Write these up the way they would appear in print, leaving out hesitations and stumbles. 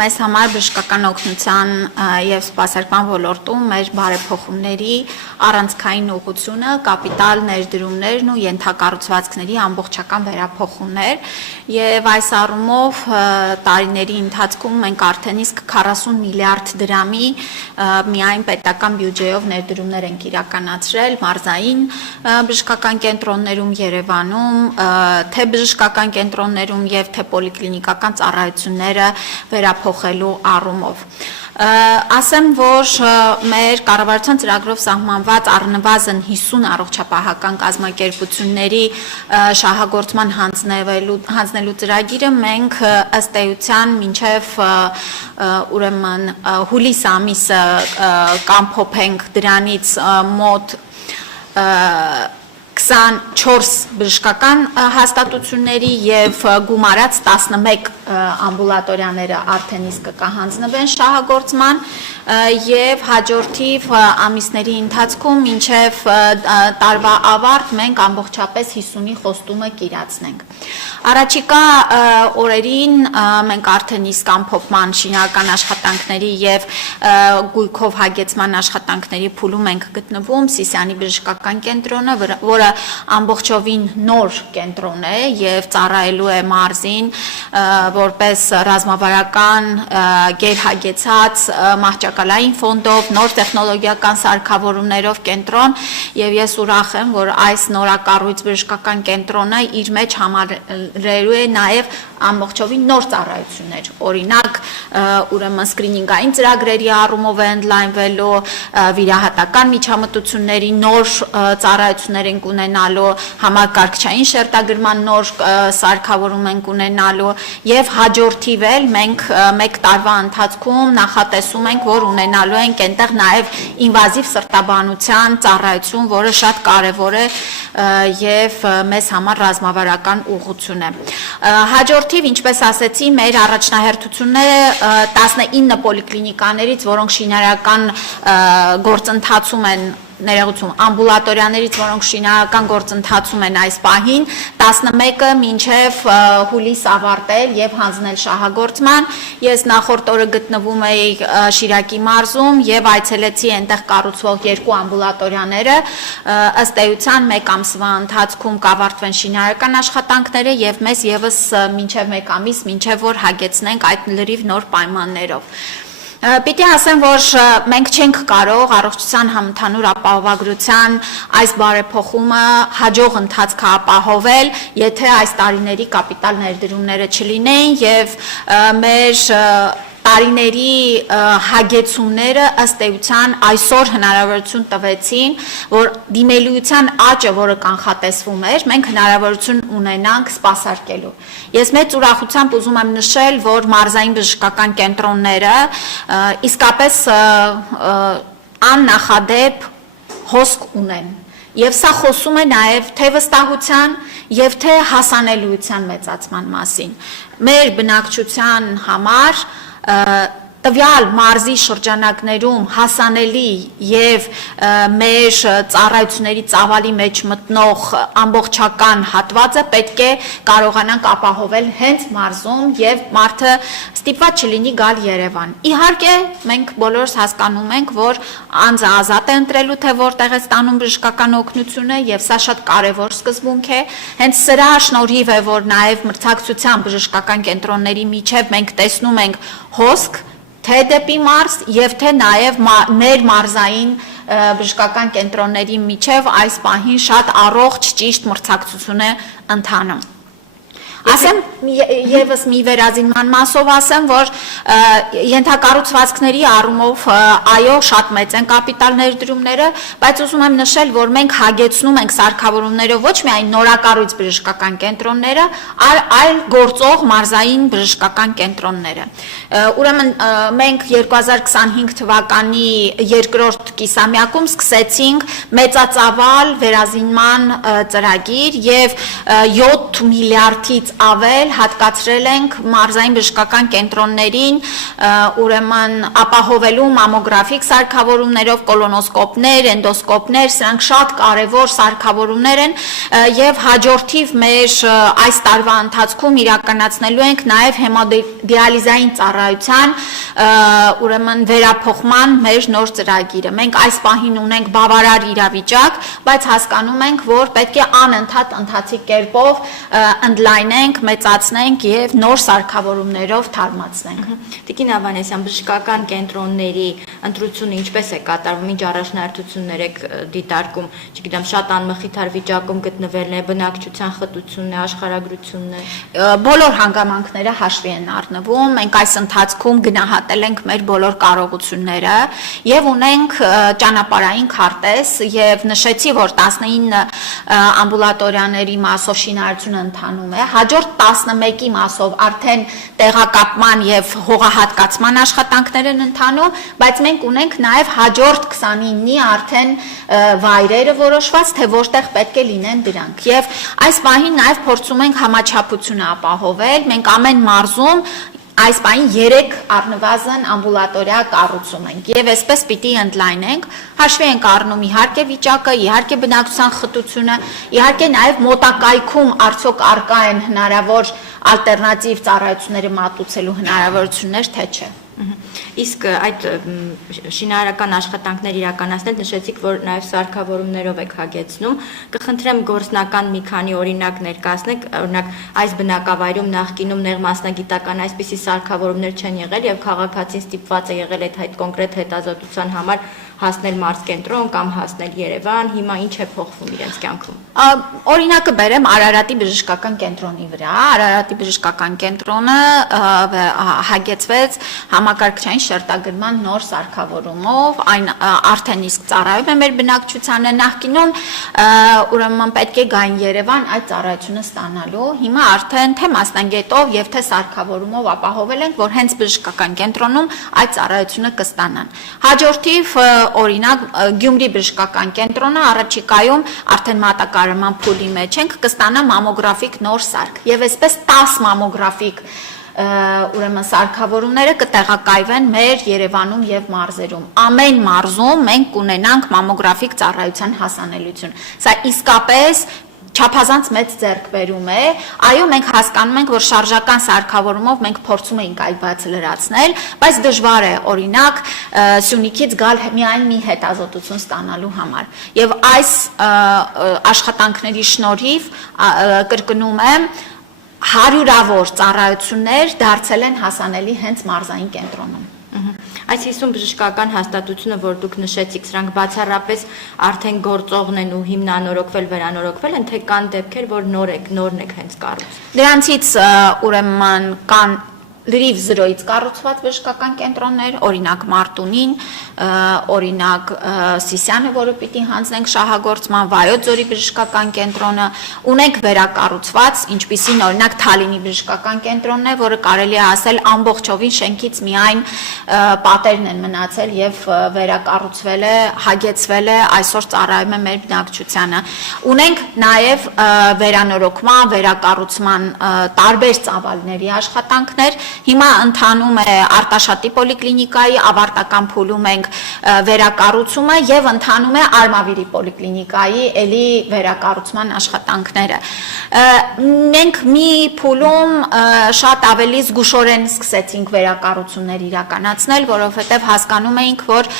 մեզ համար բժշկական օգնության եւ սպասարկման ոլորտում մեր բարեփոխումների առանցքային ուղղությունը կապիտալ ներդրումներն ու ենթակառուցվածքների ամբողջական վերափոխումներ եւ այս առումով տարիների ընթացքում մենք արդեն իսկ 40 միլիարդ դրամի միայն պետական բյուջեով ներդրումներ ենք իրականացրել մարզային բժշկական կենտրոններում Երևանում, թե բժշկական կենտրոններում եւ թե պոլիկլինիկական ծառայությունները վերափոխելու առումով։ Ասեմ, որ մեր կառավարության ծրագրով սահմանված առնվազն 50 առողջապահական կազմակերպությունների շահագործման հանձնելու ծրագիրը մենք ըստ էության մինչև ուրեմն հուլիս ամիսը կամփոփենք դրանից մոտ 24 բժշկական հաստատությունների եւ գումարած 11 ամբուլատորիաները արդեն իսկ կհանձնվեն շահագործման եւ հաջորդիվ ամիսների ընթացքում մինչեւ տարվա ավարտ մենք ամբողջապես 50-ի խոստումը կիրացնենք։ Առաջիկա օրերին մենք արդեն իսկ ամփոփման շինարարական աշխատանքների եւ գույքով հագեցման աշխատանքների փուլում ենք գտնվում Սիսիանի բժշկական կենտրոնը, որը ամբողջովին նոր կենտրոն է եւ ծառայելու է մարզին որպես ռազմավարական գերհագեցած մահճակալային ֆոնդով նոր տեխնոլոգիական սարքավորումներով կենտրոն եւ ես ուրախ եմ որ այս նորակառույց բժշկական կենտրոնը իր մեջ համարելու է նաեւ ամբողջովին նոր ծառայություններ օրինակ ուրեմն սկրինինգային ծրագրերի առումով է ընդլայնվելու վիրահատական միջամտությունների նոր ծառայություններ ենք ունենալու համակարգչային շերտագրման նոր սարքավորում ենք ունենալու եւ հաջորդիվ էլ մենք մեկ տարվա ընթացքում նախատեսում ենք որ ունենալու ենք այնտեղ նաեւ ինվազիվ սրտաբանության ծառայություն որը շատ կարեւոր է եւ մեզ համար ռազմավարական ուղղություն է հաջորդիվ ինչպես ասեցի մեր առաջնահերթությունները 19 պոլիկլինիկաներից որոնք շինարարական գործընթացում են ներողություն ամբուլատորիաներից որոնք շինարարական գործընթացում են այս պահին 11-ը մինչև հուլիս ավարտել եւ հանձնել շահագործման ես նախորդ օրը գտնվում էի Շիրակի մարզում եւ այցելեցի այնտեղ կառուցվող երկու ամբուլատորիաները ըստ էության մեկ ամսվա ընթացքում կավարտվեն շինարարական աշխատանքները եւ մեզ եւս մինչեւ մեկ ամիս մինչեւ որ հագեցնենք այդ լրիվ նոր պայմաններով Պիտի ասեմ, որ մենք չենք կարող առողջության համընդհանուր ապահովագրության այս բարեփոխումը հաջող ընթացք ապահովել, եթե այս տարիների կապիտալ ներդրումները չլինեին եւ մեր տարիների հագեցումները ըստ էության այսօր հնարավորություն տվեցին, որ դիմելիության աճը, որը կանխատեսվում էր, մենք հնարավորություն ունենանք սպասարկելու։ Ես մեծ ուրախությամբ ուզում եմ նշել, որ մարզային բժշկական կենտրոնները իսկապես աննախադեպ հոսք ունեն։ Եվ սա խոսում է նաև թե վստահության եւ թե հասանելիության մեծացման մասին։ Մեր բնակչության համար տվյալ մարզի շրջանակներում հասանելի եւ մեր ծառայությունների ծավալի մեջ մտնող ամբողջական հատվածը պետք է կարողանանք ապահովել հենց մարզում եւ մարդը ստիպված չլինի գալ Երևան։ Իհարկե մենք բոլորս հասկանում ենք, որ անձը ազատ է ընտրելու թե որտեղ է ստանում բժշկական օգնությունը եւ սա շատ կարեւոր սկզբունք է։ Հենց սրա շնորհիվ է, որ նաեւ մրցակցության բժշկական կենտրոնների միջև մենք տեսնում ենք հոսք թե դեպի մարզ եւ թե նաեւ ներմարզային բժշկական կենտրոնների միջև այս պահին շատ առողջ ճիշտ մրցակցություն է ընթանում։ Ասեմ եւս մի վերազինման մասով ասեմ, որ ենթակառուցվածքների առումով այո շատ մեծ են կապիտալ ներդրումները, բայց ուզում եմ նշել, որ մենք հագեցնում ենք սարքավորումներով ոչ միայն նորակառույց բժշկական կենտրոնները, այլ գործող մարզային բժշկական կենտրոնները։ Ուրեմն մենք 2025 թվականի երկրորդ կիսամյակում սկսեցինք մեծածավալ վերազինման ծրագիր եւ 7 միլիարդից ամիսից ավել հատկացրել ենք մարզային բժշկական կենտրոններին ուրեմն ապահովելու մամոգրաֆիկ սարքավորումներով, կոլոնոսկոպներ, էնդոսկոպներ, սրանք շատ կարևոր սարքավորումներ են եւ հաջորդիվ մեր այս տարվա ընթացքում իրականացնելու ենք նաեւ հեմոդիալիզային ծառայության ուրեմն վերափոխման մեր նոր ծրագիրը։ Մենք այս պահին ունենք բավարար իրավիճակ, բայց հասկանում ենք, որ պետք է անընդհատ ընթացիկ կերպով ընդլայնենք, մեծացնենք եւ նոր սարքավորումներով թարմացնենք։ Տիկին Ավանեսյան, բժշկական կենտրոնների ընտրությունը ինչպես է կատարվում, ինչ առաջնահերթություններ եք դիտարկում, չգիտեմ, շատ անմխիթար վիճակում գտնվելն է, բնակչության խտությունն է, աշխարհագրությունն է։ Բոլոր հանգամանքները հաշվի են առնվում, մենք այս ընթացքում գնահատել ենք մեր բոլոր կարողությունները եւ ունենք ճանապարհային քարտեզ եւ նշեցի, որ 19 ամբուլատորիաների մասով շինարարությունը ընթանում է, հաջորդ 11-ի մասով արդեն տեղակապման եւ հողահատկացման աշխատանքներ են ընթանում, բայց մենք ունենք նաեւ հաջորդ 29-ի արդեն վայրերը որոշված, թե որտեղ պետք է լինեն դրանք։ Եվ այս պահին նաեւ փորձում ենք համաչափությունը ապահովել, մենք ամեն մարզում այս պահին 3 առնվազն ամբուլատորիա կառուցում ենք եւ այսպես պիտի ընդլայնենք, հաշվի ենք առնում իհարկե վիճակը, իհարկե բնակչության խտությունը, իհարկե նաեւ մոտակայքում արդյոք արկա են հնարավոր ալտերնատիվ ծառայությունները մատուցելու հնարավորություններ, թե չէ։ Իսկ այդ շինարարական աշխատանքներ իրականացնել նշեցիք, որ նաև սարքավորումներով եք հագեցնում, կխնդրեմ գործնական մի քանի օրինակ ներկայացնեք, օրինակ այս բնակավայրում նախկինում նեղ մասնագիտական այսպիսի սարքավորումներ չեն եղել եւ քաղաքացին ստիպված է եղել այդ կոնկրետ հետազոտության համար հասնել մարզկենտրոն կամ հասնել Երևան, հիմա ինչ է փոխվում իրենց կյանքում։ Օրինակը բերեմ Արարատի բժշկական կենտրոնի վրա։ Արարատի բժշկական կենտրոնը հագեցվեց համակարգչային շերտագրման նոր սարքավորումով, այն արդեն իսկ ծառայում է մեր բնակչությանը, նախկինում ուրեմն պետք է գային Երևան այդ ծառայությունը ստանալու։ Հիմա արդեն թե մասնագետով եւ թե սարքավորումով ապահովել ենք, որ հենց բժշկական կենտրոնում այդ ծառայությունը կստանան։ Հաջորդիվ օրինակ Գյումրի բժշկական կենտրոնը առաջիկայում արդեն մատակարարման փուլի մեջ ենք, կստանա մամոգրաֆիկ նոր սարք եւ այսպես 10 մամոգրաֆիկ ուրեմն սարքավորումները կտեղակայվեն մեր Երևանում եւ մարզերում։ Ամեն մարզում մենք կունենանք մամոգրաֆիկ ծառայության հասանելիություն։ Սա իսկապես չափազանց մեծ ձեռքբերում է, այո, մենք հասկանում ենք, որ շարժական սարքավորումով մենք փորձում էինք այդ բացը լրացնել, բայց դժվար է, օրինակ, Սյունիքից գալ միայն մի հետազոտություն ստանալու համար։ Եվ այս աշխատանքների շնորհիվ կրկնում եմ, հարյուրավոր ծառայություններ դարձել են հասանելի հենց մարզային կենտրոնում։ Այս 50 բժշկական հաստատությունը, որ դուք նշեցիք, սրանք բացառապես արդեն գործողն են ու հիմնանորոգվել, վերանորոգվել են, թե կան դեպքեր, որ նորն եք հենց կառուցել։ Դրանցից ուրեմն կան լրիվ զրոյից կառուցված բժշկական կենտրոններ, օրինակ Մարտունին, օրինակ Սիսյանը, որը պիտի հանձնենք շահագործման, Վայոց ձորի բժշկական կենտրոնը, ունենք վերակառուցված, ինչպիսին օրինակ Թալինի բժշկական կենտրոնն է, որը կարելի է ասել ամբողջովին շենքից միայն պատերն են մնացել եւ վերակառուցվել է, հագեցվել է, այսօր ծառայում է մեր բնակչությանը։ Ունենք նաեւ վերանորոգման, վերակառուցման տարբեր ծավալների աշխատանքներ։ Հիմա ընթանում է Արտաշատի պոլիկլինիկայի ավարտական փուլում ենք վերակառուցումը եւ ընթանում է Արմավիրի պոլիկլինիկայի էլի վերակառուցման աշխատանքները։ Մենք մի փուլում շատ ավելի զգուշորեն սկսեցինք վերակառուցումներ իրականացնել, որովհետեւ հասկանում էինք, որ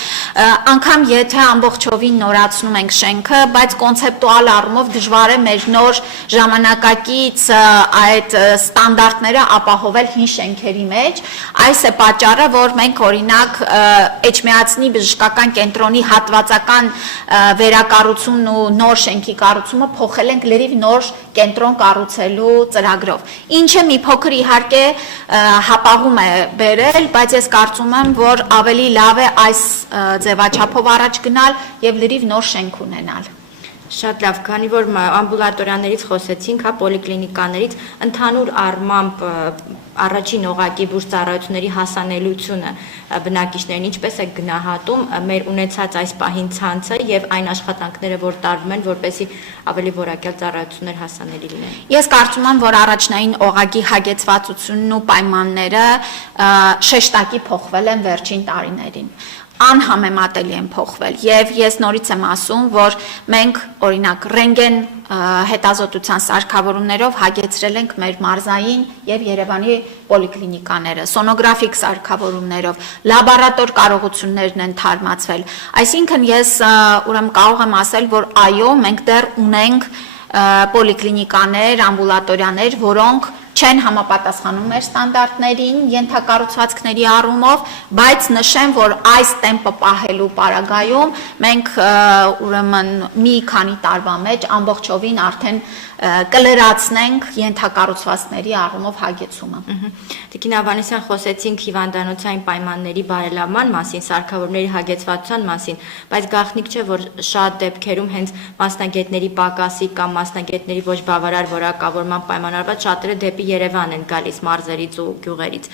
անգամ եթե ամբողջովին նորացնում ենք շենքը, բայց կոնցեպտուալ առումով դժվար է մեր նոր ժամանակակից այդ ստանդարտները ապահովել հին շենքերի մեջ, այս է պատճառը, որ մենք օրինակ Էջմիածնի բժշկական կենտրոնի հատվածական վերակառուցումն ու նոր շենքի կառուցումը փոխել ենք լրիվ նոր կենտրոն կառուցելու ծրագրով։ Ինչը մի փոքր իհարկե հապաղում է բերել, բայց ես կարծում եմ, որ ավելի լավ է այս ձևաչափով առաջ գնալ եւ լրիվ նոր շենք ունենալ։ Շատ լավ, քանի որ ամբուլատորիաներից խոսեցինք, հա, պոլիկլինիկաներից, ընդհանուր առմամբ առաջին օղակի բուժծառայությունների հասանելիությունը բնակիչներին ինչպես է գնահատում մեր ունեցած այս պահին ցանցը եւ այն աշխատանքները, որ տարվում են, որպեսզի ավելի որակյալ ծառայություններ հասանելի լինեն։ Ես կարծում եմ, որ առաջնային օղակի հագեցվածությունն ու պայմանները շեշտակի փոխվել են վերջին տարիներին։ Անհամեմատելի են փոխվել եւ ես նորից եմ ասում, որ մենք օրինակ ռենտգեն հետազոտության սարքավորումներով հագեցրել ենք մեր մարզային եւ Երևանի պոլիկլինիկաները, սոնոգրաֆիկ սարքավորումներով, լաբորատոր կարողություններն են թարմացվել։ Այսինքն ես ուրեմն կարող եմ ասել, որ այո, մենք դեռ ունենք պոլիկլինիկաներ, ամբուլատորիաներ, որոնք չեն համապատասխանում մեր ստանդարտներին, ենթակառուցվածքների առումով, բայց նշեմ, որ այս տեմպը պահելու պարագայում մենք ուրեմն մի քանի տարվա մեջ ամբողջովին արդեն կլրացնենք ենթակառուցվածքների առումով հագեցումը։ Տիկին Ավանեսյան, խոսեցինք հիվանդանոցային պայմանների բարելավման մասին, սարքավորումների հագեցվածության մասին, բայց գաղտնիք չէ, որ շատ դեպքերում հենց մասնագետների պակասի կամ մասնագետների ոչ բավարար որակավորման պայմանավորված շատերը դեպի Երևան են գալիս մարզերից ու գյուղերից։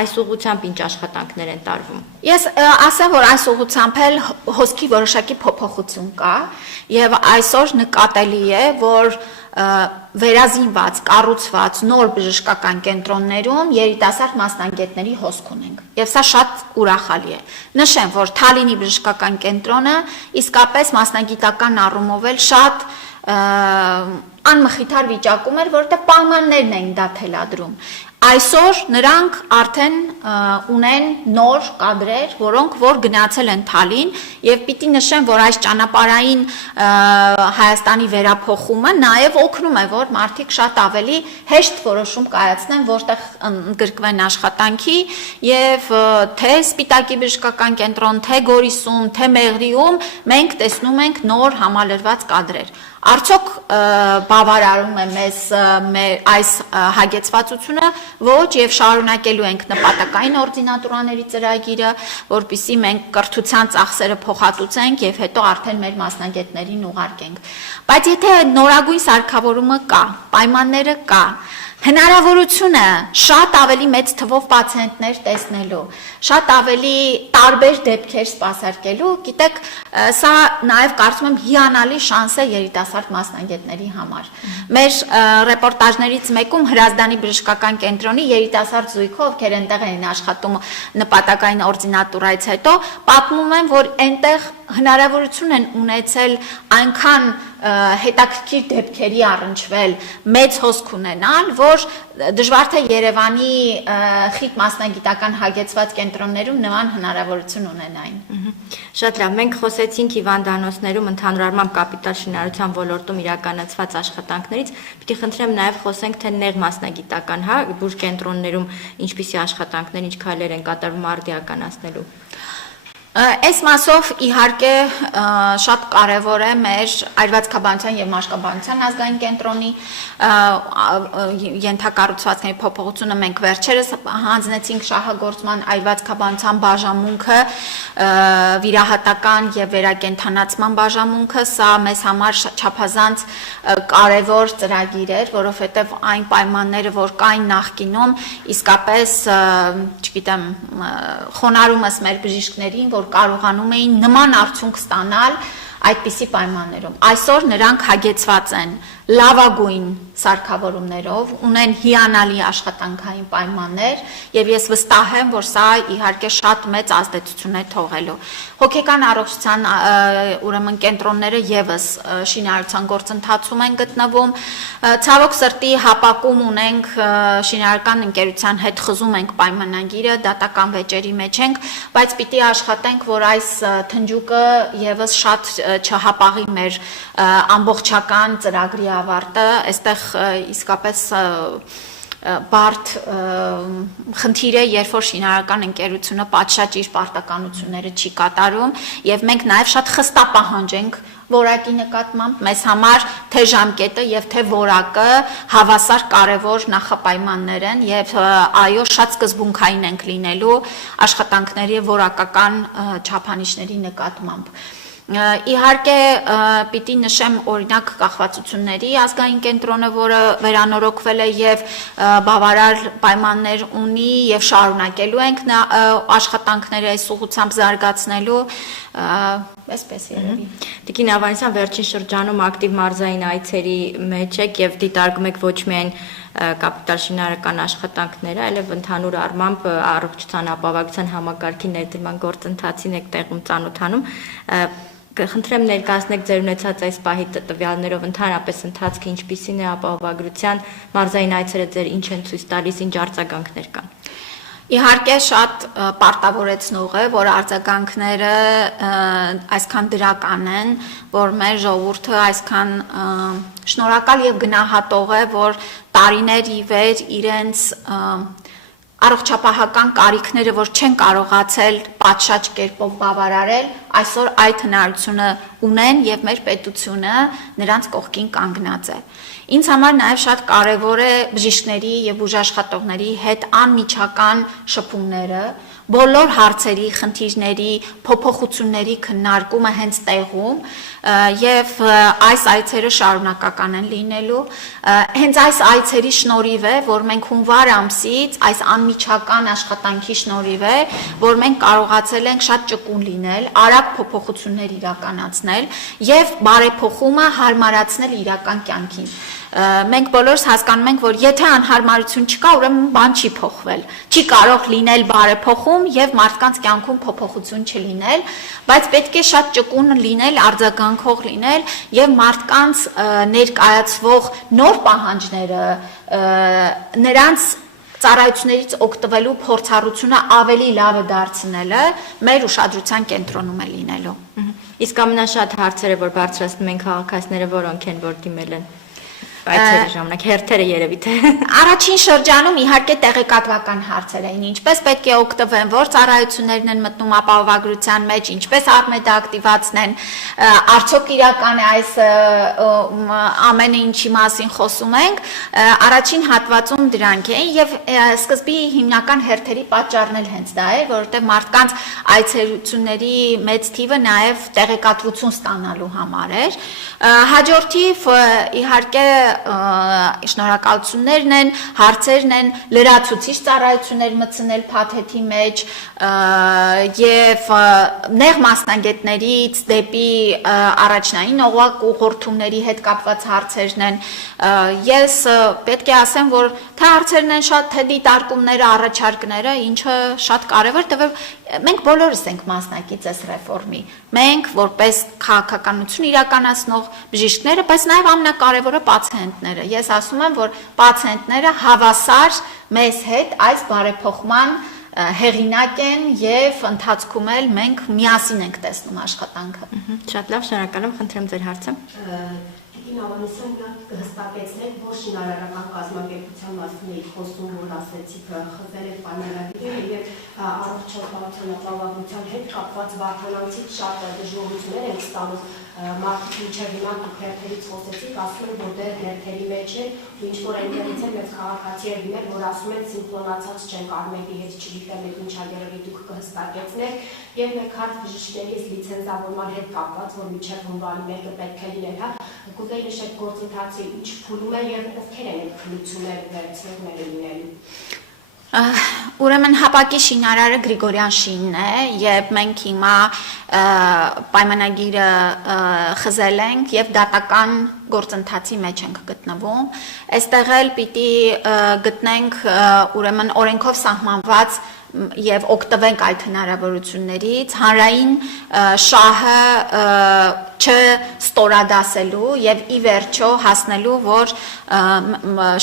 Այս ուղղությամբ ինչ աշխատանքներ են տարվում։ Ես ասեմ, որ այս ուղղությամբ էլ հոսքի որոշակի փոփոխություն կա եւ այսօր նկատելի է, որ վերազինված, կառուցված նոր բժշկական կենտրոններում երիտասարդ մասնագետների հոսք ունենք։ Եվ սա շատ ուրախալի է։ Նշեմ, որ Թալինի բժշկական կենտրոնը իսկապես մասնագիտական առումով էլ շատ անմխիթար վիճակում էր, որտեղ պայմաններն էին դա թելադրում։ Այսօր նրանք արդեն ունեն նոր կադրեր, որոնք որ գնացել են Թալին եւ պիտի նշեմ, որ այս ճանապարհային Հայաստանի վերափոխումը նաեւ օգնում է, որ մարդիկ շատ ավելի հեշտ որոշում կայացնեն, որտեղ ընդգրկվեն աշխատանքի եւ թե Սպիտակի բժշկական կենտրոն, թե Գորիսում, թե Մեղրիում մենք տեսնում ենք նոր համալրված կադրեր։ Արդյոք բավարարում է մեզ այս հագեցվածությունը, ոչ եւ շարունակելու ենք նպատակային օրդինատուրաների ծրագիրը, որպիսի մենք կրթության ծախսերը փոխհատուցենք եւ հետո արդեն մեր մասնագետներին ուղարկենք։ Բայց եթե նորագույն սարքավորումը կա, պայմանները կա, հնարավորությունը շատ ավելի մեծ թվով պացիենտներ տեսնելու, շատ ավելի տարբեր դեպքեր սպասարկելու, գիտեք, սա նաև կարծում եմ հիանալի շանս է երիտասարդ մասնագետների համար։ Մեր ռեպորտաժներից մեկում Հրազդանի բժշկական կենտրոնի երիտասարդ զույգը, ովքեր այնտեղ էին աշխատում նպատակային օրդինատուրայից հետո, պատմում են, որ այնտեղ հնարավորություն են ունեցել այնքան հետաքրքիր դեպքերի առնչվել, մեծ հոսք ունենալ, որ դժվար թե Երևանի խիտ մասնագիտական հագեցված կենտրոններում նման հնարավորություն ունենային։ Շատ լավ, մենք խոսեցինք հիվանդանոցներում ընդհանուր առմամբ կապիտալ շինարարության ոլորտում իրականացված աշխատանքներից, պիտի խնդրեմ նաև խոսենք, թե նեղ մասնագիտական, հա, բուժկենտրոններում ինչպիսի աշխատանքներ, ինչ քայլեր են կատարվում արդիականացնելու։ Այս մասով իհարկե շատ կարևոր է մեր այրվածքաբանության եւ մաշկաբանության ազգային կենտրոնի ենթակառուցվածքների փոփոխությունը մենք վերջերս հանձնեցինք շահագործման այրվածքաբանության բաժանմունքը, վիրահատական եւ վերակենդանացման բաժանմունքը, սա մեզ համար չափազանց կարևոր ծրագիր էր, որովհետեւ այն պայմանները, որ կային նախկինում, իսկապես, չգիտեմ, խոնարհումս մեր բժիշկներին, որ կարողանում էին նման արդյունք ստանալ այդպիսի պայմաններում։ Այսօր նրանք հագեցված են լավագույն սարքավորումներով, ունեն հիանալի աշխատանքային պայմաններ եւ ես վստահ եմ, որ սա իհարկե շատ մեծ ազդեցություն է թողելու։ Հոգեկան առողջության ուրեմն կենտրոնները եւս շինարարության գործընթացում են գտնվում։ Ցավոք սրտի հապակում ունենք շինարարական ընկերության հետ խզում ենք պայմանագիրը, դատական վեճերի մեջ ենք, բայց պիտի աշխատենք, որ այս թնջուկը եւս շատ չհապաղի մեր ամբողջական ծրագրի ավարտը, այստեղ իսկապես բարդ խնդիր է, երբ որ շինարարական ընկերությունը պատշաճ իր պարտականությունները չի կատարում եւ մենք նաեւ շատ խստապահանջ ենք որակի նկատմամբ, մեզ համար թե ժամկետը եւ թե որակը հավասար կարևոր նախապայմաններ են եւ այո շատ սկզբունքային ենք լինելու աշխատանքների որակական չափանիշների նկատմամբ։ Իհարկե պիտի նշեմ օրինակ կախվածությունների ազգային կենտրոնը, որը վերանորոգվել է եւ բավարար պայմաններ ունի եւ շարունակելու ենք աշխատանքները այս ուղղությամբ զարգացնելու, այսպես երևի։ Տիկին Ավանեսյան, վերջին շրջանում ակտիվ մարզային այցերի մեջ եք եւ դիտարկում եք ոչ միայն կապիտալ շինարարական աշխատանքները, այլև ընդհանուր առմամբ առողջության ապահովության համակարգի ներդրման գործընթացին եք տեղում ծանոթանում։ Խնդրեմ ներկայացնեք ձեր ունեցած այս պահի տվյալներով ընդհանրապես ընթացքը ինչպիսին է ապահովագրության մարզային այցերը ձեր ինչ են ցույց տալիս, ինչ արձագանքներ կան։ Իհարկե շատ պարտավորեցնող է, որ արձագանքները այսքան դրական են, որ մեր ժողովուրդը այսքան շնորհակալ եւ գնահատող է, որ տարիներ ի վեր իրենց առողջապահական կարիքները, որ չեն կարողացել պատշաճ կերպով բավարարել, այսօր այդ հնարավորությունը ունեն եւ մեր պետությունը նրանց կողքին կանգնած է։ Ինձ համար նաեւ շատ կարեւոր է բժիշկների եւ բուժաշխատողների հետ անմիջական շփումները, բոլոր հարցերի, խնդիրների, փոփոխությունների քննարկումը հենց տեղում եւ այս այցերը շարունակական են լինելու։ Հենց այս այցերի շնորհիվ է, որ մենք հունվար ամսից այս անմիջական աշխատանքի շնորհիվ է, որ մենք կարողացել ենք շատ ճկուն լինել, արագ փոփոխություններ իրականացնել եւ բարեփոխումը հարմարացնել իրական կյանքին։ Մենք բոլորս հասկանում ենք, որ եթե անհարմարություն չկա, ուրեմն բան չի փոխվել։ Չի կարող լինել բարեփոխում եւ մարդկանց կյանքում փոփոխություն չլինել, բայց պետք է շատ ճկուն լինել, արձագանքող լինել եւ մարդկանց ներկայացվող նոր պահանջները, նրանց ծառայություններից օգտվելու փորձառությունը ավելի լավը դարձնելը մեր ուշադրության կենտրոնում է լինելու։ Իսկ ամենաշատ հարցերը, որ բարձրացնում են քաղաքացիները, որոնք են, որ դիմել են այցերի ժամանակ, հերթերը երևի թե։ Առաջին շրջանում իհարկե տեղեկատվական հարցեր էին, ինչպես պետք է օգտվեն, որ ծառայություններն են մտնում ապահովագրության մեջ, ինչպես Արմեդը ակտիվացնեն, արդյոք իրական է այս ամենը ինչի մասին խոսում ենք, առաջին հատվածում դրանք էին եւ սկզբի հիմնական հերթերի պատճառն էլ հենց դա էր, որովհետեւ մարդկանց այցելությունների մեծ թիվը նաեւ տեղեկատվություն ստանալու համար էր։ Հաջորդիվ իհարկե շնորհակալություններն են, հարցերն են, լրացուցիչ ծառայություններ մտցնել փաթեթի մեջ եւ նեղ մասնագետներից դեպի առաջնային օղակ ուղղորդումների հետ կապված հարցերն են։ Ես պետք է ասեմ, որ թե հարցերն են շատ, թե դիտարկումները, առաջարկները, ինչը շատ կարևոր է, մենք բոլորս ենք մասնակից այս ռեֆորմի։ Մենք որպես քաղաքականություն իրականացնող բժիշկները, բայց նաև ամենակարևորը պացիենտները։ Ես ասում եմ, որ պացիենտները հավասար մեզ հետ այս բարեփոխման հեղինակ են եւ ընթացքում էլ մենք միասին ենք տեսնում աշխատանքը։ Շատ լավ, շնորհակալ եմ, խնդրեմ ձեր հարցը։ Տիկին Ավանեսյան, կհստակեցնեք, որ շինարարական կազմակերպության մասին եք խոսում, որ ասեցիք խզել եք պայմանագիրը եւ առողջապահության ապահովության հետ կապված վարկանացից շատ դժվարություններ են ստանում մարդիկ մինչև հիմա դուք հերթերից խոսեցիք, ասում են, որ դեռ հերթերի մեջ է, ինչ որ այնտեղից է մեծ քաղաքացիներ լինել, որ ասում են սինխրոնացած չեն Արմեդի հետ, չգիտեմ եք ինչ ագերովի դուք կհստակեցնեք, եւ մեկ հարց բժիշկների լիցենզավորման հետ կապված, որ մինչև հունվարի 1-ը պետք է լիներ, հա, կուզեի նշեք գործընթացի ինչ փուլում է եւ ովքեր են այդ քննությունները վերցնողները լինելու։ Ուրեմն հապակի շինարարը Գրիգորյան շինն է եւ մենք հիմա պայմանագիրը խզել ենք եւ դատական գործընթացի մեջ ենք գտնվում։ Այստեղ էլ պիտի գտնենք ուրեմն օրենքով սահմանված եւ օգտվենք այդ հնարավորություններից հանրային շահը չստորադասելու եւ ի վերջո հասնելու, որ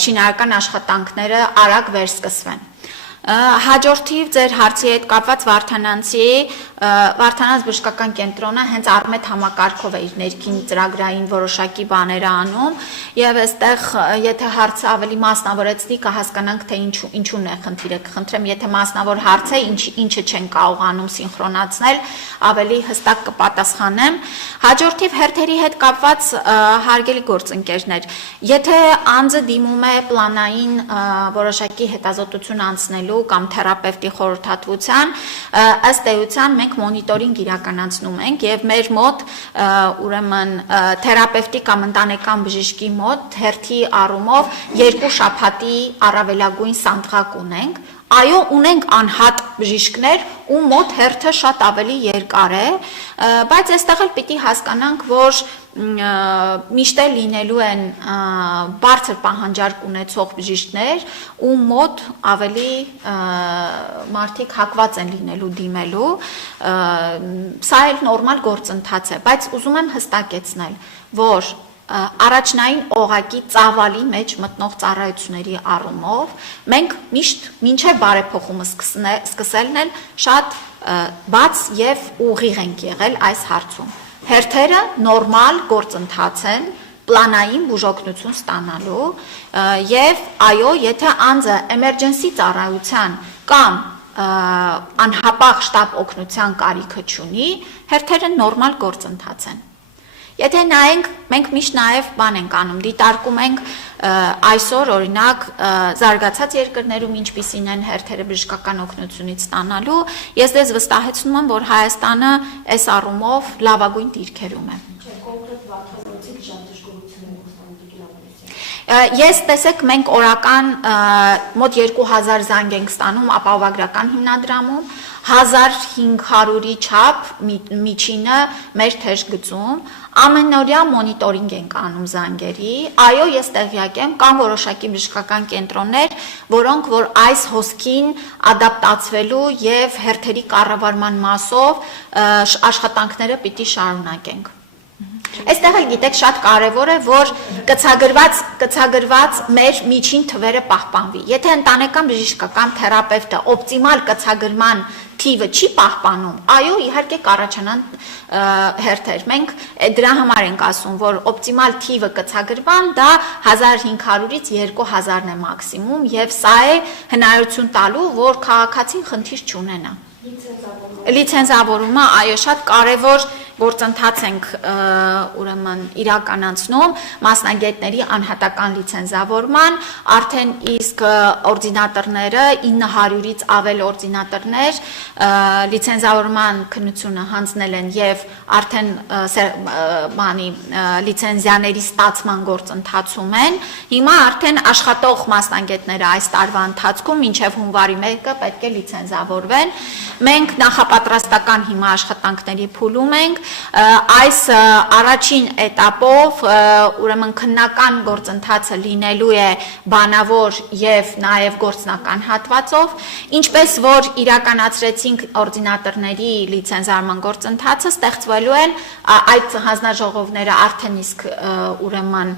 շինարարական աշխատանքները արագ վերսկսվեն։ Հաջորդիվ ձեր հարցի հետ կապված Վարդանանց բժշկական կենտրոնը հենց Արմեդ համակարգով է իր ներքին ծրագրային որոշակի բաները անում եւ այստեղ եթե հարցը ավելի մասնավորեցնի կհասկանանք թե ինչու՞ն է խնդիրը, կխնդրեմ եթե մասնավոր հարց է ինչը չեն կարողանում սինխրոնացնել ավելի հստակ կպատասխանեմ։ Հաջորդիվ հերթերի հետ կապված հարգելի գործընկերներ, եթե անձը դիմում է պլանային որոշակի հետազոտություն անցնելու ստանալու կամ թերապևտի խորհրդատվության, ըստ էության մենք մոնիտորինգ իրականացնում ենք եւ մեր մոտ ուրեմն թերապևտի կամ ընտանեկան բժիշկի մոտ հերթի առումով 2 շաբաթի առավելագույն սանդղակ ունենք։ Այո, ունենք անհատ բժիշկներ, ու մոտ հերթը շատ ավելի երկար է, բայց այստեղ էլ պիտի հասկանանք, որ միշտ էլ լինելու են բարձր պահանջարկ ունեցող բժիշկներ, ու մոտ ավելի մարդիկ հակված են լինելու դիմելու, սա էլ նորմալ գործընթաց է, բայց ուզում եմ հստակեցնել, որ առաջնային օղակի ծավալի մեջ մտնող ծառայությունների առումով մենք միշտ մինչև բարեփոխումը սկսելն էլ շատ բաց եւ ուղիղ ենք եղել այս հարցում։ Հերթերը նորմալ գործընթաց են պլանային բուժօգնություն ստանալու եւ այո, եթե անձը emergency ծառայության կամ անհապաղ շտապ օգնության կարիքը չունի, հերթերը նորմալ գործընթաց են։ Եթե նայենք, մենք միշտ նաև բան ենք անում, դիտարկում ենք այսօր օրինակ զարգացած երկրներում ինչպիսին են հերթերը բժշկական օգնությունից ստանալու, ես դες վստահեցնում եմ, որ Հայաստանը այս առումով լավագույն դիրքերում է։ Ես տեսեք, մենք օրական մոտ 2000 զանգ ենք ստանում ապահովագրական հիմնադրամում, 1500-ի չափ միջինը մեր թեժ գծում, ամենօրյա մոնիտորինգ ենք անում զանգերի, այո, ես տեղյակ եմ, կան որոշակի բժշկական կենտրոններ, որոնք որ այս հոսքին ադապտացվելու եւ հերթերի կառավարման մասով աշխատանքները պիտի շարունակենք։ Այստեղ էլ գիտեք շատ կարևոր է, որ կցագրված մեր միջին թվերը պահպանվի։ Եթե ընտանեկան բժշկական թերապևտը օպտիմալ կցագրման թիվը չի պահպանում, այո, իհարկե կառաջանան հերթեր։ Մենք դրա համար ենք ասում, որ օպտիմալ թիվը կցագրման դա 1500-ից 2000-ն է մաքսիմում եւ սա է հնարավորություն տալու, որ քաղաքացին խնդիր չունենա։ Լիցենզավորումը, այո, շատ կարևոր գործընթաց ենք ուրեմն իրականացնում մասնագետների անհատական լիցենզավորման, արդեն իսկ օրդինատորները 900-ից ավել օրդինատորներ լիցենզավորման քննությունը հանձնել են եւ արդեն լիցենզիաների ստացման գործընթացում են։ Հիմա արդեն աշխատող մասնագետները այս տարվա ընթացքում մինչեւ հունվարի 1-ը պետք է լիցենզավորվեն։ Մենք նախապատրաստական հիմա աշխատանքների փուլում ենք, այս առաջին էտապով ուրեմն քննական գործընթացը լինելու է բանավոր եւ նաեւ գործնական հատվածով, ինչպես որ իրականացրեցինք օրդինատորների լիցենզավորման գործընթացը, ստեղծվելու են այդ հանձնաժողովները արդեն իսկ ուրեմն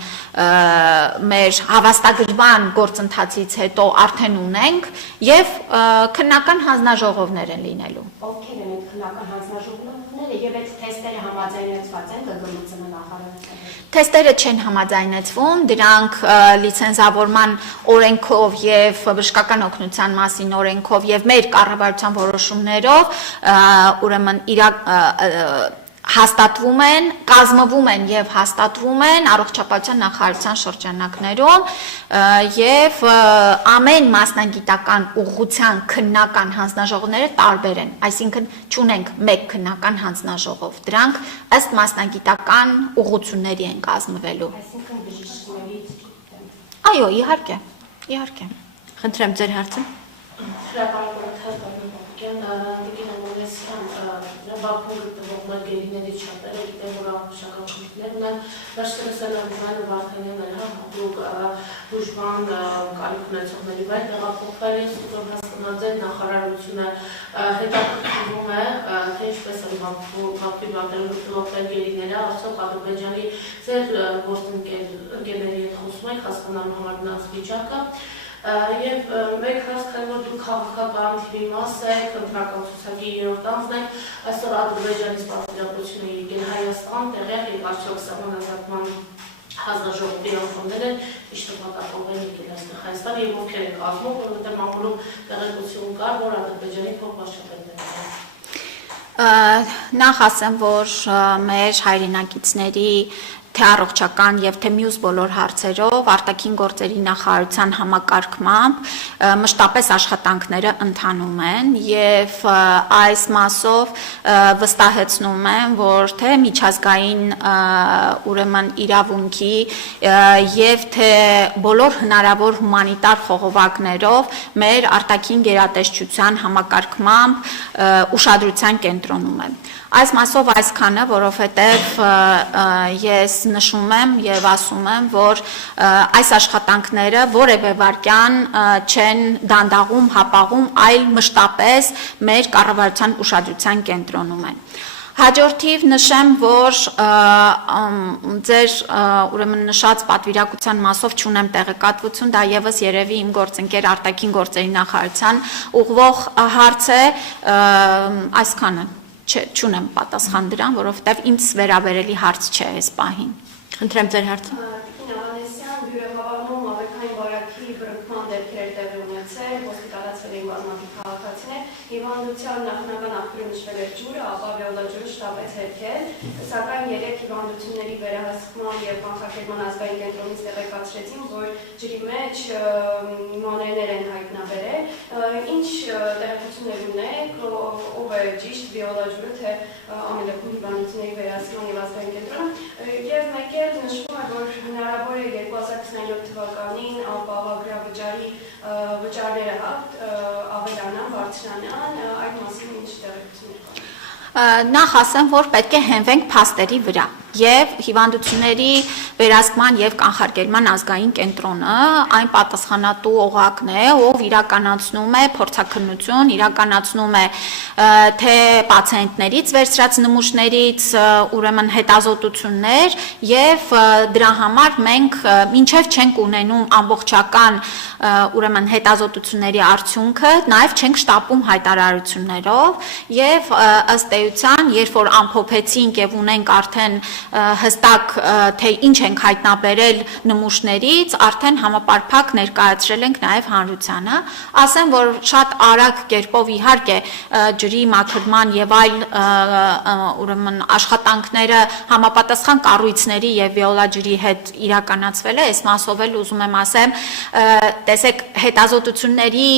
մեր հավաստագրման գործընթացից հետո արդեն ունենք եւ քննական հանձնաժողովներ են լինելու։ Ովքեր են այդ քննական հանձնաժողովները եւ այդ թեստերը համաձայնեցված են ԳԳՄՑ նախարարության հետ։ Թեստերը չեն համաձայնեցվում, դրանք լիցենզավորման օրենքով եւ բժշկական օգնության մասին օրենքով եւ մեր կառավարության որոշումներով ուրեմն հաստատվում են, կազմվում են եւ հաստատվում են առողջապահության նախարարության շրջանակներում եւ ամեն մասնագիտական ուղղության քննական հանձնաժողովները տարբեր են, այսինքն չունենք մեկ քննական հանձնաժողով, դրանք ըստ մասնագիտական ուղղությունների են կազմվելու։ Այսինքն բժիշկներից Այո, իհարկե, իհարկե։ Խնդրեմ ձեր հարցը։ Բաքվում գտնվող մեր գերիներից շատերը գիտեն, որ առողջական խնդիրներ ունեն, վերջերս էլ Լուբնանը Վարդանյանն էլ հատուկ բուժման կարիք ունեցողների վրա տեղափոխվել է, որ հասկանալ ձեր նախարարությունը հետաքրքրվում է, թե ինչպես են Բաքվի գտնվող մեր գերիները, արդյոք Ադրբեջանի ձեր գործընկերների հետ խոսում եք, հասկանալու համար նրանց վիճակը։ Եվ մեկ հասկան, որ դուք քաղաքական թիվի մաս եք, ընտրական ցուցակի 3-րդ անձն եք, այսօր Ադրբեջանից պատվիրակություն է եկել Հայաստան, տեղյակ եք արդյոք սահմանազատման հանձնաժողովի անդամներ են, ճիշտ նպատակով են եկել այստեղ Հայաստան եւ ովքեր եք ասում, որովհետեւ մամուլում տեղեկություն կար, որ Ադրբեջանի փոխվարչապետն է։ Նախ ասեմ, որ մեր հայրենակիցների թե առողջական եւ թե մյուս բոլոր հարցերով արտաքին գործերի նախարարության համակարգմամբ մշտապես աշխատանքները ընթանում են եւ այս մասով վստահեցնում եմ, որ թե միջազգային ուրեմն իրավունքի եւ թե բոլոր հնարավոր հումանիտար խողովակներով մեր արտաքին գերատեսչության համակարգմամբ ուշադրության կենտրոնում է։ Այս մասով այսքանը, որովհետև ես նշում եմ եւ ասում եմ, որ այս աշխատանքները որևէ վարքյան չեն դանդաղում, հապաղում, այլ մշտապես մեր կառավարության ուշադրության կենտրոնում են։ Հաջորդիվ նշեմ, որ ձեր ուրեմն նշած պատվիրակության մասով չունեմ տեղեկատվություն, դա եւս երևի իմ գործընկեր արտաքին գործերի նախարարության ուղղվող հարց է, այսքանը չունեմ պատասխան դրան, որովհետև ինձ վերաբերելի հարց չէ այս պահին։ Խնդրեմ ձեր հարցը։ Ինավանեսյան բյուրեղավարում ավերքային բարակի բռնկման դեպքեր տեղի ունեցել, հոսպիտալացվել էին բազմաթիվ քաղաքացիներ, հիվանդության նախնական աղբյուրը նշվել էր ջուրը, ապա վեոլաջուրը շտապեց հերքել, սակայն 3 հիվանդությունների վերահսկման եւ կանխարգելման ազգային կենտրոնից տեղեկացրեցին, որ ջրի մեջ մաներներ են հայտնաբերել, ինչ տեղեկություններ ունեք, ով է ճիշտ վեոլաջուրը, թե ամեն դեպքում հիվանդությունների վերահսկման եւ ազգային կենտրոնը, եւ մեկ էլ նշվում է, որ հնարավոր է 2027 թվականին ապահովագրավճարի վճարները ավելանան, բարձրանան, այդ մասին ինչ տեղեկություններ կան։ Նախ ասեմ, որ պետք է հենվենք փաստերի վրա եւ հիվանդությունների վերահսկման եւ կանխարգելման ազգային կենտրոնը այն պատասխանատու օղակն է, ով իրականացնում է փորձաքննություն, իրականացնում է թե պացիենտներից վերցրած նմուշներից ուրեմն հետազոտություններ եւ դրա համար մենք մինչեւ չենք ունենում ամբողջական ուրեմն հետազոտությունների արդյունքը, նաեւ չենք շտապում հայտարարություններով եւ ըստ էության, երբ որ ամփոփեցինք եւ ունենք արդեն հստակ թե ինչ ենք հայտնաբերել նմուշներից, արդեն համապարփակ ներկայացրել ենք նաև հանրությանը, ասեմ, որ շատ արագ կերպով իհարկե ջրի մաքրման եւ այլ ուրեմն աշխատանքները համապատասխան կառույցների եւ վիոլաջրի հետ իրականացվել է, այս մասով էլ ուզում եմ ասեմ, տեսեք հետազոտությունների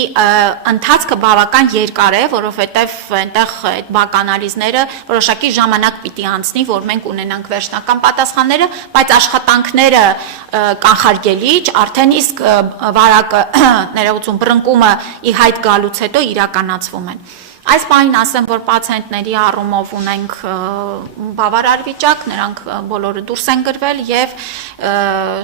ընթացքը բավական երկար է, որովհետեւ այնտեղ այդ բականալիզները որոշակի ժամանակ պիտի անցնի, որ մենք ունենանք վերջնական պատասխանները, բայց աշխատանքները կանխարգելիչ, արդեն իսկ վարակը ներողություն բռնկումը ի հայտ գալուց հետո իրականացվում են։ Այս բանին ասեմ, որ պացիենտների առումով ունենք բավարար վիճակ, նրանք բոլորը դուրս են գրվել եւ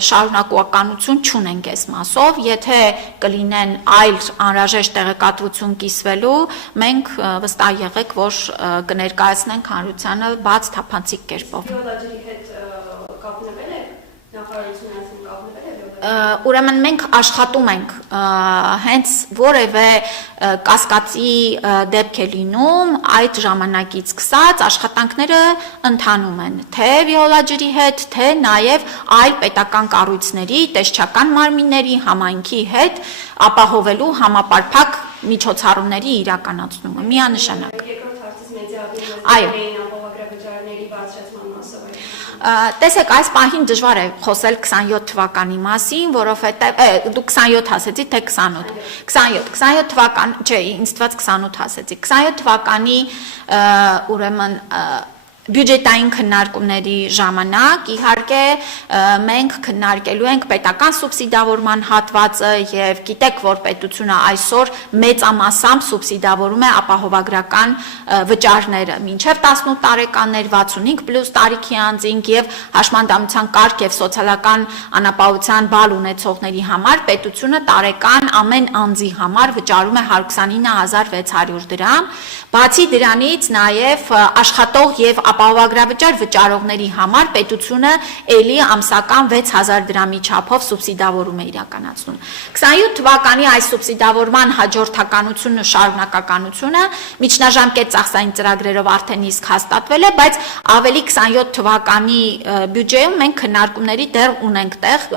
շարունակողականություն չունենք այս մասով, եթե կլինեն այլ անհրաժեշտ տեղեկատվություն կիսվելու, մենք վստահ եղեք, որ կներկայացնենք հանրությանը բաց թափանցիկ կերպով։ Վիոլաջրի հետ կապնվել է նախարարությունը ասում կապնվել է Ուրեմն մենք աշխատում ենք հենց որևէ կասկածի դեպք է լինում, այդ ժամանակից սկսած աշխատանքները ընթանում են, թե վիոլաջրի հետ, թե նաև այլ պետական կառույցների, տեսչական մարմինների, համայնքի հետ ապահովելու համապարփակ միջոցառումների իրականացումը, միանշանակ։ Երկրորդ հարցից մեդիա Այո։ ապահովագրավճարների բարձրացման մասով Տեսեք, այս պահին դժվար է խոսել 27 թվականի մասին, որովհետև դու 27 ասեցի, թե 28։ 27 թվական, չէ, ինձ թվաց 28 ասեցի։ 27 թվականի ուրեմն բյուջետային քննարկումների ժամանակ իհարկե մենք քննարկելու ենք պետական սուբսիդավորման հատվածը եւ գիտեք, որ պետությունը այսօր մեծամասամբ սուբսիդավորում է ապահովագրական վճարները մինչեւ 18 տարեկաններ 65+ տարիքի անձինք եւ հաշմանդամության կարգ եւ սոցիալական անապահովության բալ ունեցողների համար պետությունը տարեկան ամեն անձի համար վճարում է 129600 դրամ, բացի դրանից նաեւ աշխատող եւ ապահովագրավճար վճարողների համար պետությունը ելի ամսական 6000 դրամի չափով սուբսիդավորում է իրականացնում։ 27 թվականի այս սուբսիդավորման հաջորդականությունը, շարունակականությունը միջնաժամկետ ծախսային ծրագրերով արդեն իսկ հաստատվել է, բայց ավելի 27 թվականի բյուջեում մենք քննարկումների դեռ ունենք տեղ,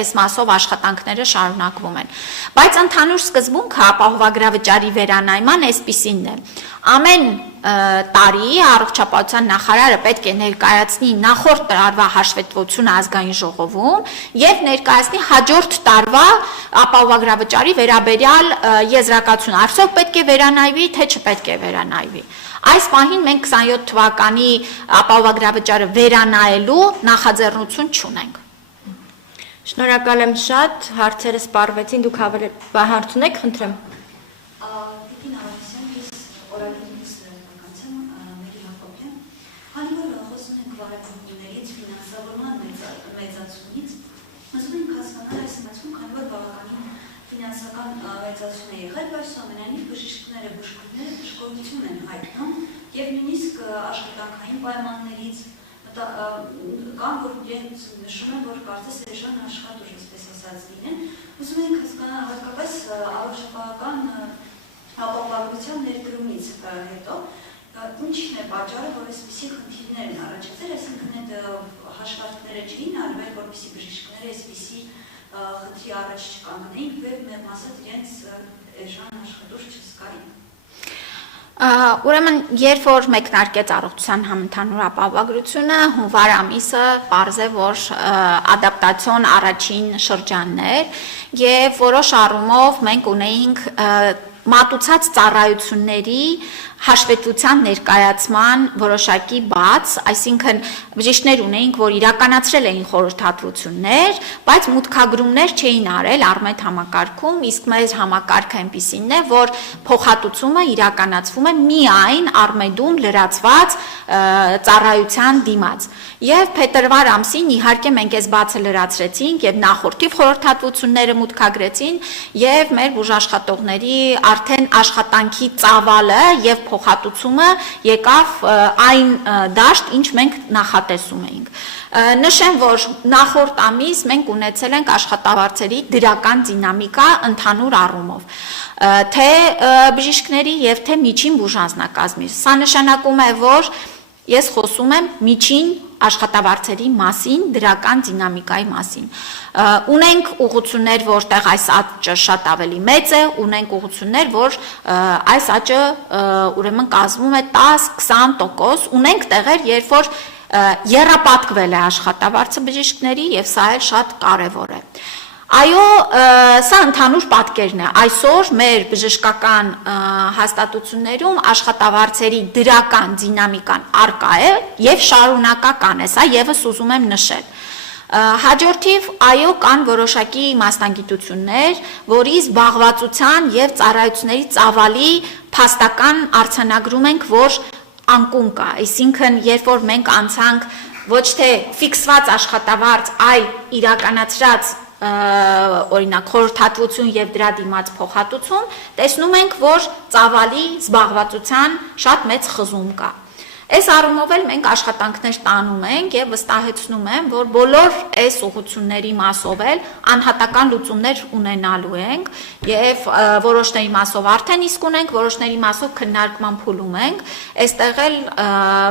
այս մասով աշխատանքները շարունակվում են։ Բայց ընդհանուր սկզբունքը ապահովագրավճարի վերանայման այսպիսինն է։ Ամեն տարի առողջապահության նախարարը պետք է ներկայացնի նախորդ տարվա հաշվետվությունը ազգային ժողովում եւ ներկայացնի հաջորդ տարվա ապահովագրավճարի վերաբերյալ եզրակացություն, արդյոք պետք է վերանայվի, թե չպետք է վերանայվի։ Այս պահին մենք 27 թվականի ապահովագրավճարը վերանայելու նախաձեռնություն չունենք։ Շնորհակալ եմ շատ, հարցերը սպառվեցին, դուք հարց ունեք, խնդրեմ։ Մեծացում է եղել, բայց ամենայնիվ բժիշկները, բուժքույրները դժգոհություն են հայտնում եւ նույնիսկ աշխատանքային պայմաններից կան, որ իրենց նշում են, որ կարծես էժան աշխատուժ, այսպես ասած, լինեն։ Ուզում ենք հասկանալ հատկապես առողջապահական ապահովագրության ներդրումից հետո ինչն է պատճառը, որ այսպիսի խնդիրներ են առաջացել, այսինքն այդ հաշվարկները չէին արվել, որպեսզի բժիշկները այսպիսի խնդրի առաջ չկանգնեին եւ մեր մասը իրենց էժան աշխատուժ չզգային։ Ուրեմն, երբ որ մեկնարկեց առողջության համընդհանուր ապահովագրությունը, հունվար ամիսը պարզ է, որ ադապտացիոն առաջին շրջանն էր եւ որոշ առումով մենք ունեինք մատուցած ծառայությունների հաշվետվության ներկայացման որոշակի բաց, այսինքն բժիշկներ ունեինք, որ իրականացրել էին խորհրդատվություններ, բայց մուտքագրումներ չէին արել առմետ համակարգում, իսկ մեր համակարգը այնպիսին է, որ փոխհատուցումը իրականացվում է միայն առմեդում լրացված ծառայության դիմաց։ Եվ փետրվար ամսին իհարկե մենք այս բացը լրացրեցինք եւ նախորդիվ խորհրդատվությունները մուտքագրեցին եւ մեր բուժաշխատողների արդեն աշխատանքի ծավալը եւ փոխհատուցումը եկավ այն դաշտ, ինչ մենք նախատեսում էինք։ Նշեմ, որ նախորդ ամիս մենք ունեցել ենք աշխատավարձերի դրական դինամիկա ընդհանուր առումով, թե բժիշկների եւ թե միջին բուժանձնակազմի։ Սա նշանակում է, որ ես խոսում եմ միջին աշխատավարձերի մասին, դրական դինամիկայի մասին։ Ունենք ուղղություններ, որտեղ այս աճը շատ ավելի մեծ է, ունենք ուղղություններ, որ այս աճը ուրեմն կազմում է 10-20%, ունենք տեղեր, երբ որ եռապատկվել է աշխատավարձը բժիշկների եւ սա էլ շատ կարեւոր է։ Այո, սա ընդհանուր պատկերն է։ Այսօր մեր բժշկական հաստատություններում աշխատավարձերի դրական դինամիկան առկա է եւ շարունակական է, սա եւս ուզում եմ նշել։ Հաջորդիվ, այո, կան որոշակի մասնագիտություններ, որի զբաղվածության եւ ծառայությունների ծավալի փաստական արձանագրում ենք, որ անկում կա, այսինքն երբ որ մենք անցանք ոչ թե ֆիքսված աշխատավարձ, այլ իրականացրած օրինակ խորհրդատվություն եւ դրա դիմաց փոխհատուցում, տեսնում ենք, որ ծավալի զբաղվածության շատ մեծ խզում կա։ Այս առումով էլ մենք աշխատանքներ տանում ենք եւ վստահեցնում եմ, որ բոլոր այս ուղղությունների մասով էլ անհատական լուծումներ ունենալու ենք եւ որոշների մասով արդեն իսկ ունենք, որոշների մասով քննարկման փուլում ենք։ Այստեղ էլ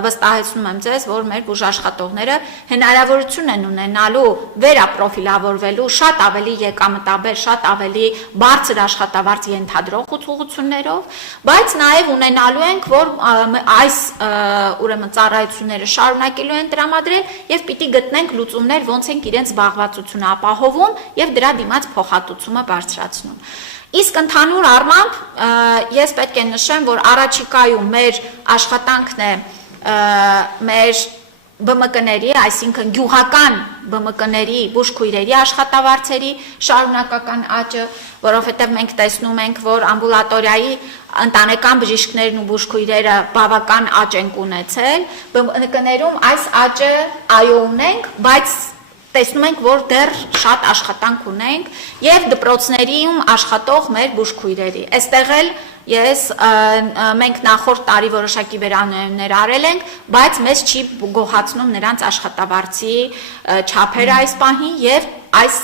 վստահեցնում եմ ձեզ, որ մեր բուժաշխատողները հնարավորություն են ունենալու վերապրոֆիլավորվելու շատ ավելի եկամտաբեր, շատ ավելի բարձր աշխատավարձ ենթադրող ուղղություններով, բայց նաեւ ունենալու ենք, որ այս ուրեմն ծառայությունները շարունակելու են տրամադրել եւ պիտի գտնենք լուծումներ, ոնց ենք իրենց զբաղվածությունը ապահովում եւ դրա դիմաց փոխհատուցումը բարձրացնում։ Իսկ ընդհանուր առմամբ ես պետք է նշեմ, որ առաջիկայում մեր աշխատանքն է մեր ԲՄԿ-ների, այսինքն գյուղական ԲՄԿ-ների, բուժքույրերի աշխատավարձերի շարունակական աճը, որովհետև մենք տեսնում ենք, որ ամբուլատորիայի ընտանեկան բժիշկներն ու բուժքույրերը բավական աճ են ունեցել, ԲՄԿ-ներում այս աճը այո ունենք, բայց տեսնում ենք, որ դեռ շատ աշխատանք ունենք եւ դպրոցներիում աշխատող մեր բուժքույրերի։ Այստեղ էլ մենք նախորդ տարի որոշակի վերանայումներ արել ենք, բայց մեզ չի գոհացնում նրանց աշխատավարձի չափերը այս պահին եւ այս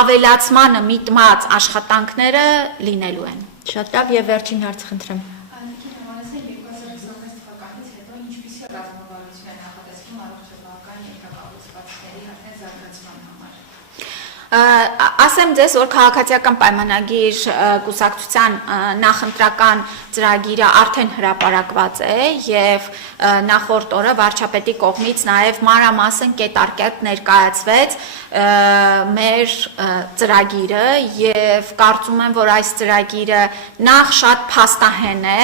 ավելացմանը միտված աշխատանքները լինելու են։ Շատ լավ եւ վերջին հարց խնդրեմ։ Ասեմ ձեզ, որ քաղաքացիական պայմանագիր կուսակցության նախընտրական ծրագիրը արդեն հրապարակված է եւ նախորդ օրը վարչապետի կողմից նաեւ մանրամասն կետարկյալ ներկայացվեց մեր ծրագիրը եւ կարծում եմ, որ այս ծրագիրը նախ շատ փաստահեն է,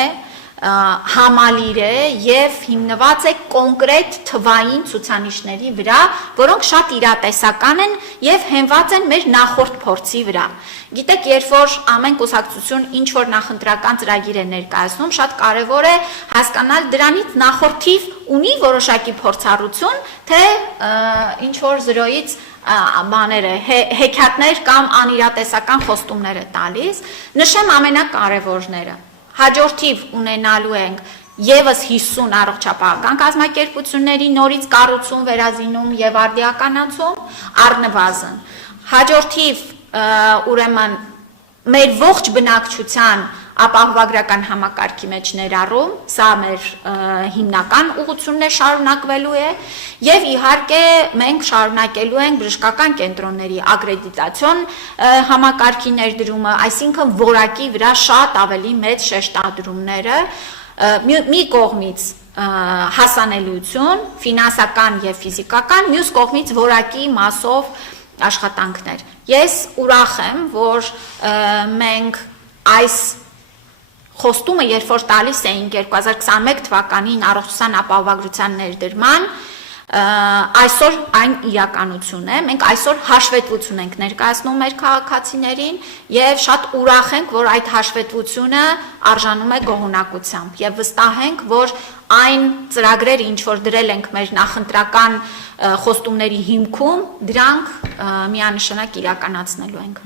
համալիր է եւ հիմնված է կոնկրետ թվային ցուցանիշների վրա, որոնք շատ իրատեսական են եւ հենված են մեր նախորդ փորձի վրա։ Գիտեք, երբ որ ամեն կուսակցություն ինչ որ նախընտրական ծրագիր է ներկայացնում, շատ կարեւոր է հասկանալ դրանից նախորդիվ ունի որոշակի փորձառություն, թե ինչ որ զրոյից բաներ է, հեքիաթներ կամ անիրատեսական խոստումներ է տալիս, նշեմ ամենակարևորները։ Հաջորդիվ ունենալու ենք եւս 50 առողջապահական կազմակերպությունների նորից կառուցում, վերազինում եւ արդիականացում, առնվազն։ Հաջորդիվ ուրեմն մեր ողջ բնակչության ապահովագրական համակարգի մեջ ներառում, սա մեր հիմնական ուղղությունն է, շարունակվելու է եւ իհարկե մենք շարունակելու ենք բժշկական կենտրոնների ակրեդիտացիոն համակարգի ներդրումը, այսինքն որակի վրա շատ ավելի մեծ շեշտադրումները մի կողմից հասանելիություն, ֆինանսական եւ ֆիզիկական, մյուս կողմից որակի մասով աշխատանքներ։ Ես ուրախ եմ, որ մենք այս խոստումը, երբ որ տալիս էինք 2021 թվականին առողջության ապահովագրության ներդրման, այսօր այն իրականություն է, մենք այսօր հաշվետվություն ենք ներկայացնում մեր քաղաքացիներին եւ շատ ուրախ ենք, որ այդ հաշվետվությունը արժանում է գոհունակությամբ եւ վստահ ենք, որ այն ծրագրերը, ինչ որ դրել ենք մեր նախընտրական խոստումների հիմքում, դրանք միանշանակ իրականացնելու ենք։